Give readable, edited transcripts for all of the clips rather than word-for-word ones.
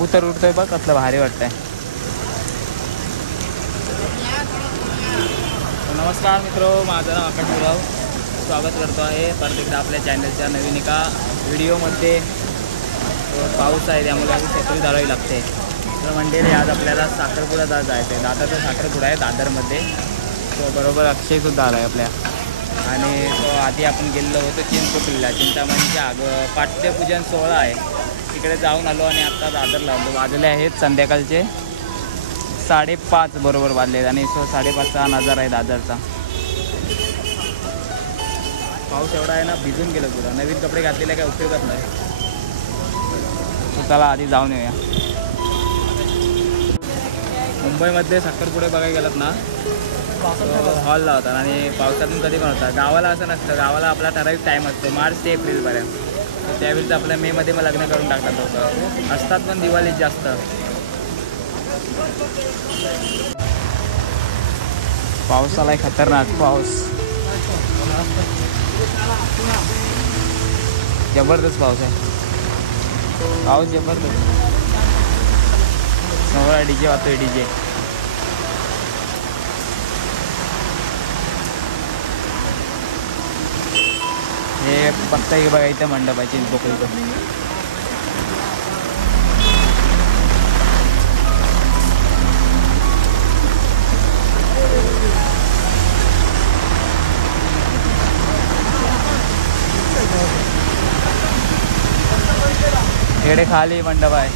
कबूतर उडतोय बघ, कसलं भारी वाटतंय. नमस्कार मित्रो, माझं नाव आकाश गुराव. स्वागत करतो आहे परत एकदा आपल्या चॅनलच्या नवीन एका व्हिडिओमध्ये. पाऊस आहे त्यामुळे आम्ही छत्री धरावी लागते. तर मंडळी आज आपल्याला साखरपुडा जायचं आहे. दादरचा साखरपुडा आहे दादरमध्ये. तो बरोबर अक्षयसुद्धा आला आहे आपल्या. आणि तो आधी आपण गेलेलो होतो चिंचपोकलीला, चिंतामणीच्या पाठ्यपूजन सोहळा आहे तिकडे जाऊन आलो. आणि आत्ता दादरला आलो. वाजले आहेत संध्याकाळचे 5:30 बरोबर वाजले. आणि 5:30चा नजारा आहे दादरचा. पाऊस एवढा आहे ना, भिजून गेलं पुरा. नवीन कपडे घातलेले काय उपयोगच नाही. चला आधी जाऊन येऊया. मुंबईमध्ये साखरपुडे बघायला गेलात ना, हॉल लावतात आणि पावसातून कधी पण होतात. गावाला असं नसतं. गावाला आपला ठराविक टाईम असतो, मार्च ते एप्रिलपर्यंत. तर त्यावेळेस आपल्या मेमध्ये मग लग्न करून टाकतात लोक. असतात पण दिवाळीत जास्त. पाऊस आलाय खतरनाक पाऊस, जबरदस्त पाऊस आहे. पाऊस जबरदस्त. समोर डीजे वाजतोय, डीजे. हे बघता की बघा इथं मंडपाची पोकळीचं. इकडे खाली मंडप आहे.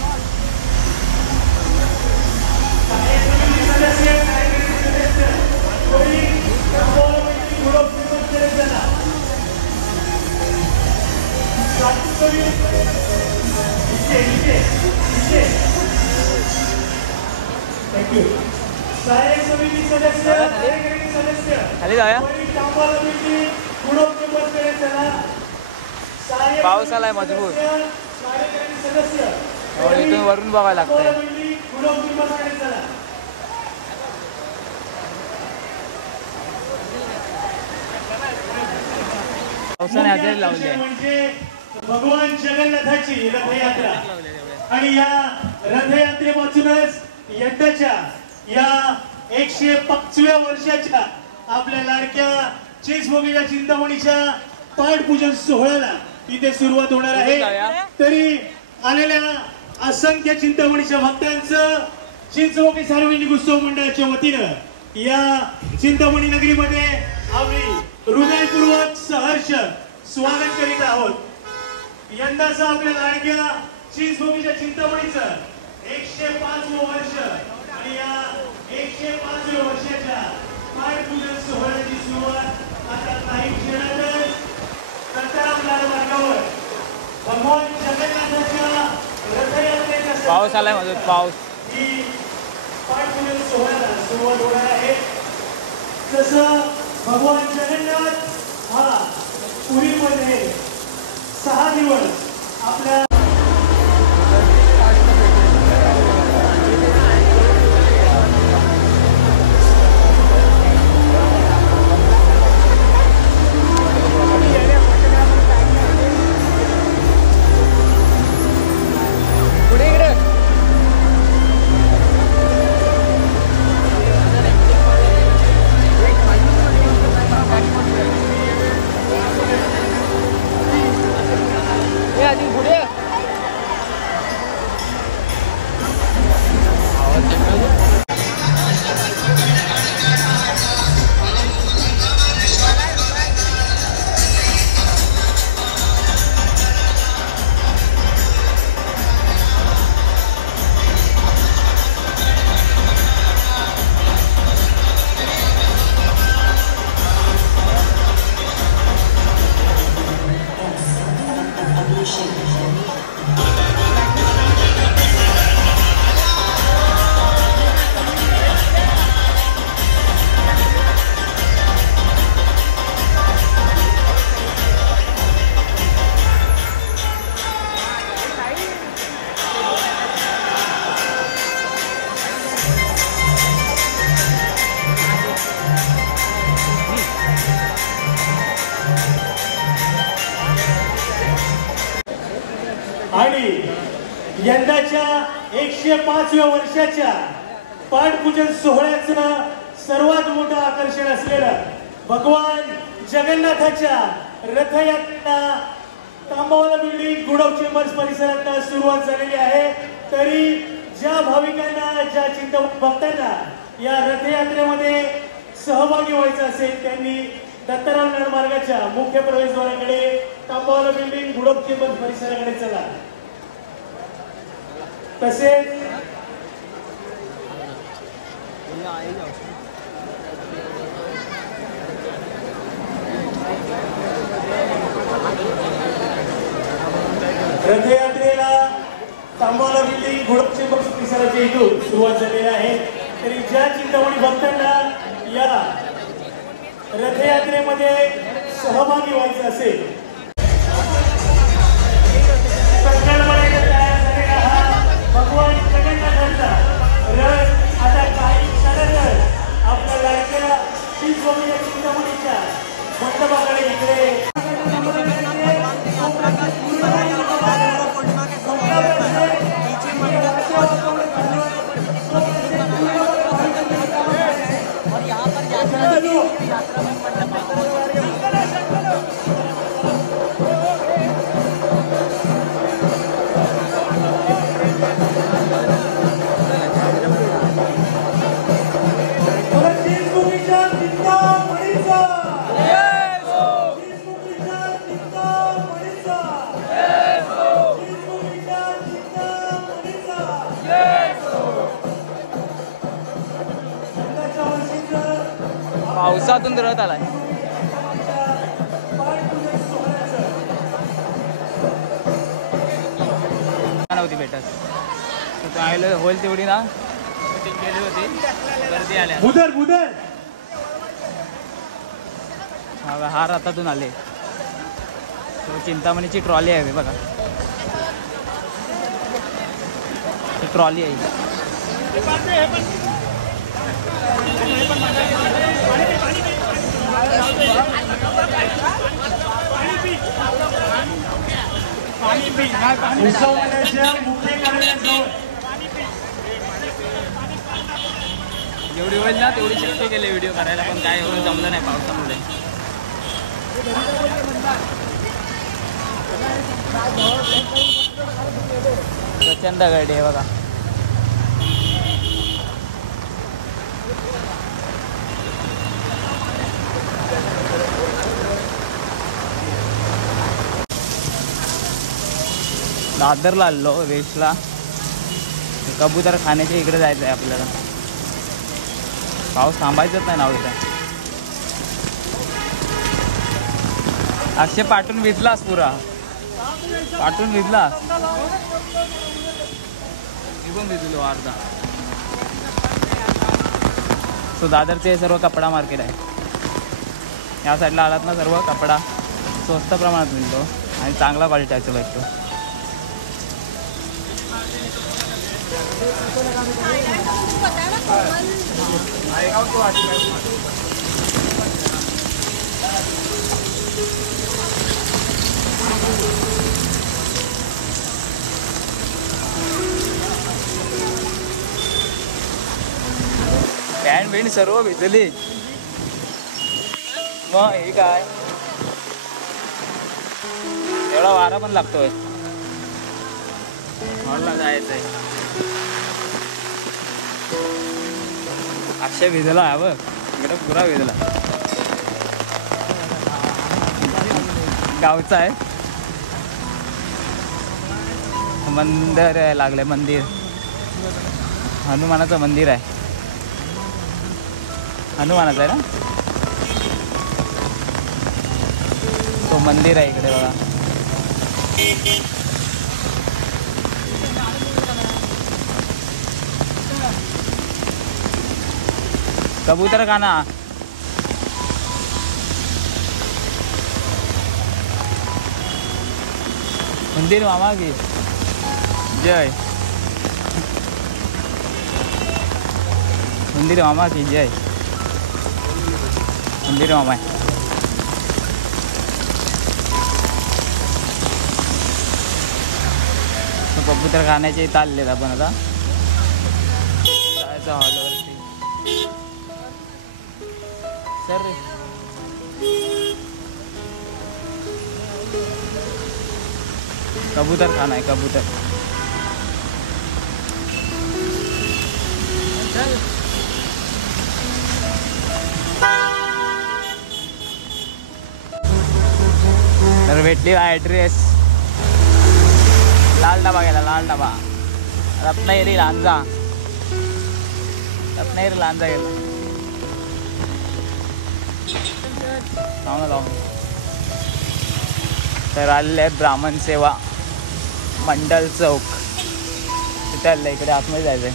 खाली जाऊया. पाऊस आलाय मजबूत. इथून वरून बघायला लागतंय. पावसाने हजेरी लावली आहे. भगवान जगन्नाथाची रथयात्रा. आणि या रथयात्रेपासूनच यंदाच्या या 105व्या वर्षाच्या आपल्या लाडक्या चिंचपोकलीच्या चिंतामणीच्या पाठपूजन सोहळ्याला इथे सुरुवात होणार आहे. तरी आलेल्या असंख्य चिंतामणीच्या भक्तांचं चिंचपोकली सार्वजनिक उत्सव मंडळाच्या वतीनं या चिंतामणी नगरीमध्ये आम्ही हृदयपूर्वक सहर्ष स्वागत करीत आहोत. यंदाचं आपल्या लाडक्या चिंचपोकलीच्या चिंतामणीचं 105वं वर्ष. आणि या 105व्या वर्षाच्या पाठपूजन सोहळ्याची सुरुवात आता काही क्षणातच संताराम मार्गावर भगवान जगन्नाथाच्या रथयात्रेच्या पाऊस आलाय मधून. पाऊस ही पाठपूजन सोहळ्याला सुरुवात होणार आहे. तसं भगवान जगन्नाथ हा पुरीमध्ये 6 दिवस आपल्या आणि यंदाच्या 105व्या वर्षाच्या पाटपूजन सोहळ्याचं सर्वात मोठं आकर्षण असलेलं भगवान जगन्नाथाच्या रथयात्रेला तांबावाला बिल्डिंग गुडव चेंबर्स परिसरात सुरुवात झालेली आहे. तरी ज्या भाविकांना, ज्या चिंतक भक्तांना या रथयात्रेमध्ये सहभागी व्हायचं असेल त्यांनी दत्तराम मार्गाच्या मुख्य प्रवेशद्वाराकडे तांबावाला बिल्डिंग गुडव चेंबर्स परिसराकडे चला. तसेच रथयात्रेला तांबावाला बिल्डिंग गुडव चेंबर्स परिसराच्या इथून सुरुवात झालेली आहे. तरी ज्या चिंतामणी भक्तांना या रथयात्रेमध्ये सहभागी व्हायचं असेल संकल्पनेने तयार झालेला हा भगवान जगन्नाथांचा रथ आता काही क्षणातच आपल्या लाडक्या श्री स्वामी चिंतामणीच्या मंडपाकडे इकडे पावसातून रथ आलाय. नव्हती भेटत तर आयला होईल तेवढी ना शूटिंग केली होती, गर्दी आल्या. बुधर बुधर हा रथातून आले. तो चिंतामणीची ट्रॉली आहे बघा, ही ट्रॉली आहे. उत्सवाच्या मुख्य कार्यालयाजवळ जेवढी होईल ना तेवढी शक्य केली व्हिडिओ करायला, पण काय एवढं जमलं नाही पावसामुळे. प्रचंड गर्दी आहे बघा. दादरला आलो वेस्टला, कबूतर खाण्याच्या इकडे जायचं आहे आपल्याला. पाऊस थांबायचंच नाही ना इथं. अक्षय पाठून भिजलास पुरा, पाठून भिजला. निघून भिजलो अर्धा. सो दादरचे सर्व कपडा मार्केट आहे. या साईडला आलात ना सर्व कपडा स्वस्त प्रमाणात मिळतो आणि चांगला क्वालिटीचा भेटतो. पॅन्ट बिंट सर्व भिजली. मग हे काय एवढा वारा पण लागतोय. मॉलला जायचंय. अक्षय भिजला आहे बघ, इकडं पुरा भिजला. गावचा आहे. मंदिर आहे लागले, मंदिर हनुमानाचं मंदिर आहे. हनुमानाचं आहे ना तो मंदिर आहे इकडे बघा. कबूतर खाना मंदिर मामा की जय. मंदिर मामा की जय. मंदिर मामा आहे. कबूतर खाण्याचे इथं आलेत आपण आता जायचं हॉलवरती सर कबूतर खाना आहे कबूतर तर भेटली ॲड्रेस लाल डबा गेला लाल डबा रत्नागिरी लांजा गेला जाऊ तर आलेले आहेत ब्राह्मण सेवा मंडल चौक तिथे आलं इकडे आतमध्ये जायचंय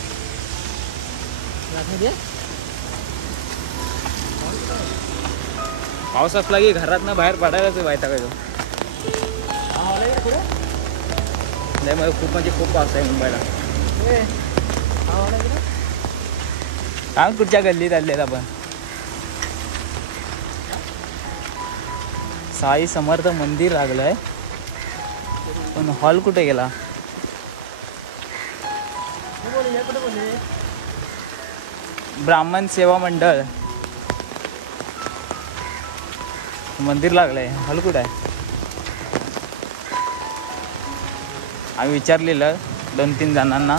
पाऊस असला की घरात ना बाहेर पडायलाच व्हायचा काय तो नाही मग खूप म्हणजे खूप पाऊस आहे मुंबईला काय कुठच्या गल्लीत आलेत आपण साई समर्थ मंदिर लागलंय पण हॉल कुठे गेला ब्राह्मण सेवा मंडळ मंदिर लागलंय हॉल कुठे आहे आम्ही विचारलेलं 2-3 जणांना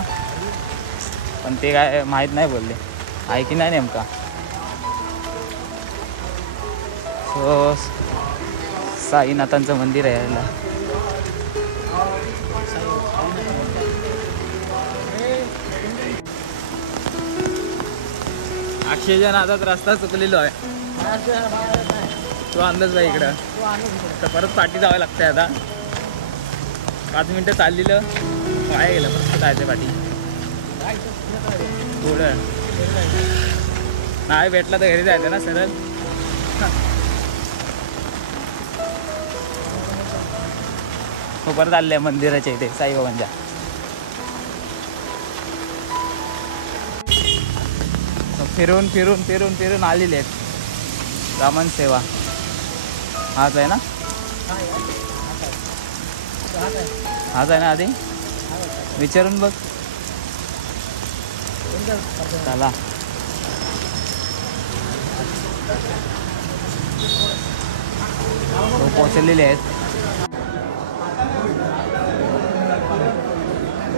पण ते काय माहीत नाही बोलले आहे की नाही नेमका सो साईनाथांचं मंदिर आहे याला अक्षयच्या नादात रस्ता चुकलेलो आहे तो अंदाज बाई इकडं तर परत पाठी जावं लागतंय आता 5 मिनटं चाललेलं काय गेलं परत जायचं पाठी थोडं नाही भेटला तर घरी जायचं ना सरळ हो परत आले मंदिराच्या इथे साईबाबांच्या फिरून फिरून फिरून फिरून आलेले आहेत ब्राह्मण सेवा हाच आहे ना हाच आहे ना आधी विचारून बघ चला पोचलेले आहेत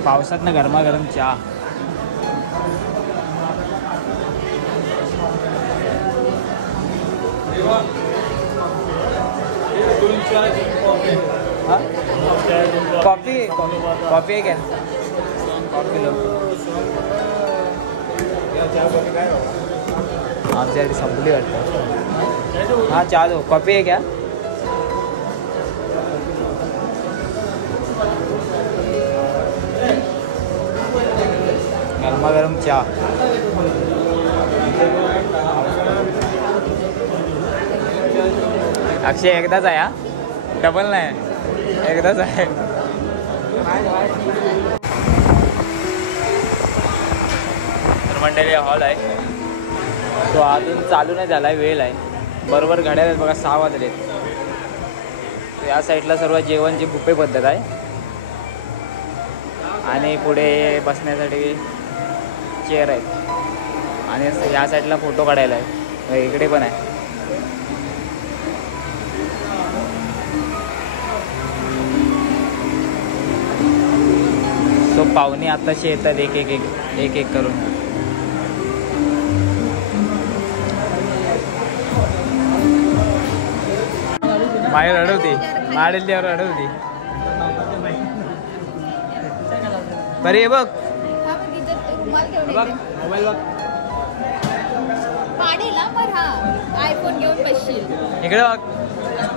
पावसात ना गरमागरम चहा कॉफी कॉफी आहे क्या कॉफी लो आमच्यासाठी संपली वाटतं हाँ चहा दो कॉफी है क्या गरमागरम चहा अक्षय एकदाच आहे हा डबल नाही एकदाच आहे तर मंडळी हॉल आहे तो अजून चालू नाही झाला आहे वेळ आहे बरोबर घड्याळ आहेत बघा 6 वाजलेत या साईडला सर्व जेवणची बुफे पद्धत आहे आणि पुढे बसण्यासाठी चेअर आहेत आणि या साईडला फोटो काढायला आहे इकडे पण आहे सो पाहुणे आत्ताशी येतात एक एक करून माय रडवते माडेलवर रडवते बरे हे बघ बघ मोबाईल बघ आयफोन घेऊन बसशील इकडे बघ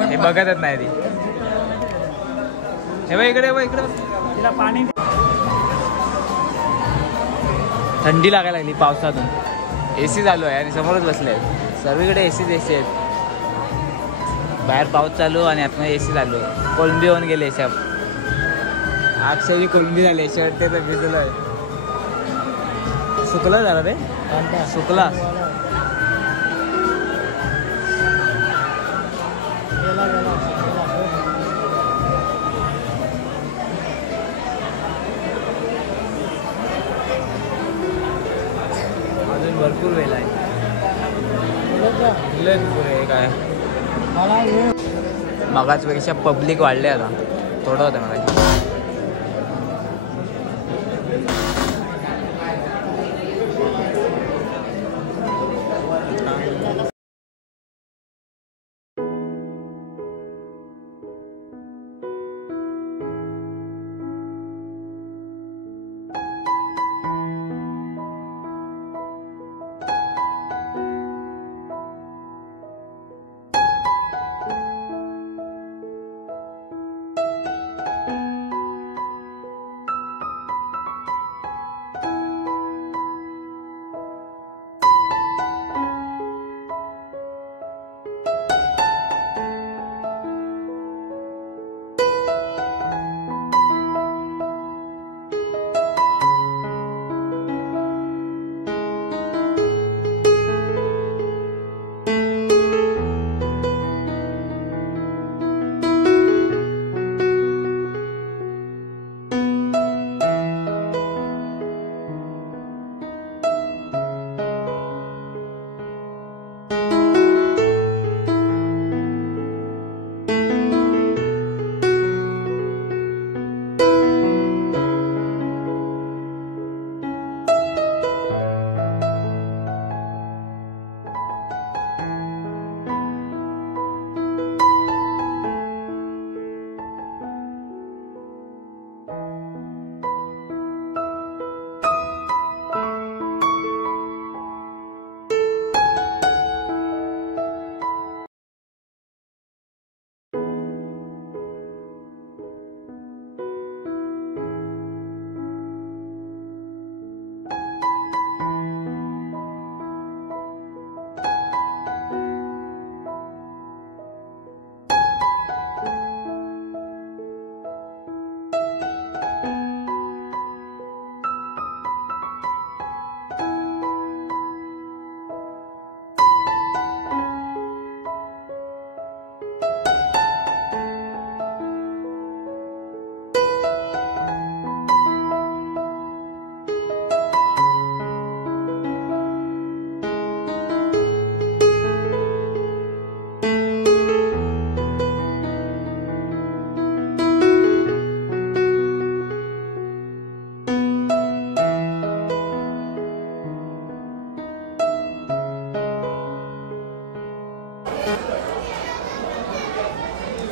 हे बघतच नाही ती हे बघ इकडे बघ इकडे तिला पाणी थंडी लागायला लागली पावसातून एसी चालू आहे आणि समोरच बसले आहेत सर्वीकडे एसीच एसी आहेत बाहेर पाऊस चालू आणि आतमध्ये एसी चालू आहे कोलंबी होऊन गेले शब अक्षयची कोलंबी झाली शर्ट ते तर भिजलं आहे सुकलं झालं रे सुकला भरपूर वेळ आहे काय मगाचपेक्षा पब्लिक वाढले आता थोडं होतं मगाची.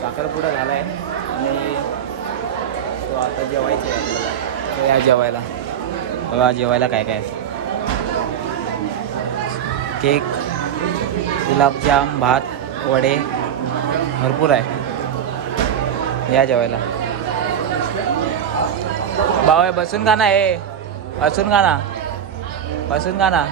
साखरपुडा झाला आहे आणि तो आता जेवायचं आहे आपल्याला. तो या जेवायला बघा जेवायला काय काय केक गुलाबजाम भात वडे भरपूर आहे. या जेवायला भाऊ बसून खा ना. बसून खा ना.